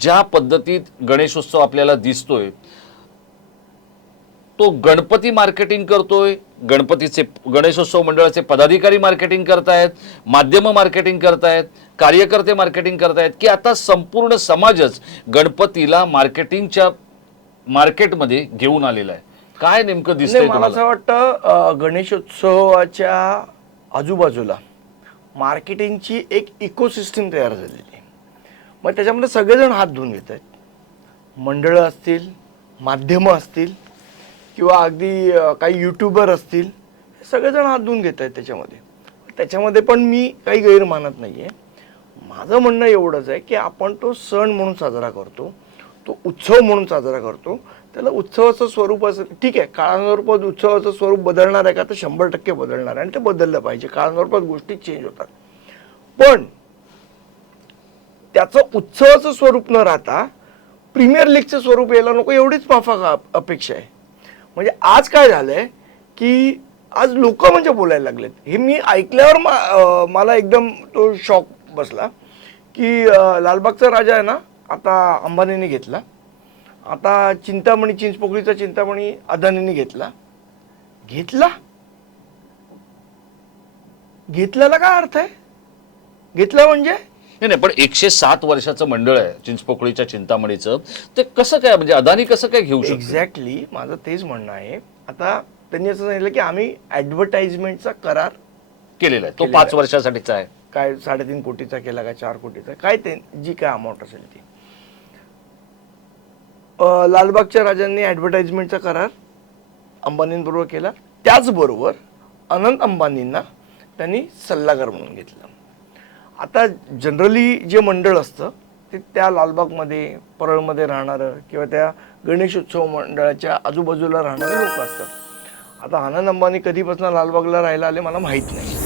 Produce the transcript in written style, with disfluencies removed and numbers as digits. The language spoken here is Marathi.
ज्या पद्धतीत गणेशोत्सव आपल्याला दिसतोय तो गणपती मार्केटिंग करतोय, गणपतीचे गणेशोत्सव मंडळाचे पदाधिकारी मार्केटिंग करतायत, माध्यम मार्केटिंग करतायत, कार्यकर्ते मार्केटिंग करतायत, की आता संपूर्ण समाजच गणपतीला मार्केटिंगच्या मार्केटमध्ये घेऊन आलेला आहे? काय नेमकं दिसतंय मला तुम्हाला? असं वाटतं गणेशोत्सवाच्या आजूबाजूला मार्केटिंगची एक इकोसिस्टम तयार झालेली आहे. मग त्याच्यामध्ये सगळेजण हात धुवून घेत आहेत. मंडळं असतील, माध्यमं असतील किंवा अगदी काही यूट्यूबर असतील, हे सगळेजण हात धुवून घेत आहेत त्याच्यामध्ये पण मी काही गैर मानत नाही आहे. माझं म्हणणं एवढंच आहे की आपण तो सण म्हणून साजरा करतो, तो उत्सव म्हणून साजरा करतो. त्याला उत्सवाचं स्वरूप असेल ठीक आहे, काळानुरूपात उत्सवाचं स्वरूप बदलणार आहे का? तर 100% बदलणार आहे आणि ते बदललं पाहिजे. काळानुरूपात गोष्टी चेंज होतात, पण त्याचं उत्सवाचं स्वरूप न राहता प्रीमियर लीगचं स्वरूप यायला नको, एवढीच माफक अपेक्षा आहे. म्हणजे आज काय झालंय की आज लोक म्हणजे बोलायला लागलेत. हे मी ऐकल्यावर मला एकदम तो शॉक बसला की लालबागचा राजा आहे ना, आता अंबानीने घेतला, आता चिंतामणी, चिंचपोकळीचा चिंतामणी अदानीने घेतला. घेतल्याला काय अर्थ आहे? घेतला म्हणजे नाही, पण 107 वर्षाचं मंडळ आहे चिंचपोकळीच्या चिंतामणीचं, ते कसं काय, म्हणजे अदानी कसं काय घेऊ शकतो? एक्झॅक्टली माझं तेच म्हणणं आहे. आता त्यांनी असं सांगितलं की आम्ही ऍडव्हर्टाइजमेंटचा करार केलेला आहे, तो 5 वर्षासाठीचा आहे. काय 3.5 कोटीचा केला का 4 कोटीचा, काय ते जी काय अमाऊंट असेल ती. लालबागच्या राजांनी ऍडव्हर्टाइजमेंटचा करार अंबानींबरोबर केला. त्याचबरोबर अनंत अंबानींना त्यांनी सल्लागार म्हणून घेतलं. आता जनरली जे मंडळ असतं ते त्या लालबागमध्ये, परळमध्ये राहणारं किंवा त्या गणेशोत्सव मंडळाच्या आजूबाजूला राहणारे लोक असतात. आता आनंद अंबानी कधीपासून लालबागला राहायला आले मला माहीत नाही,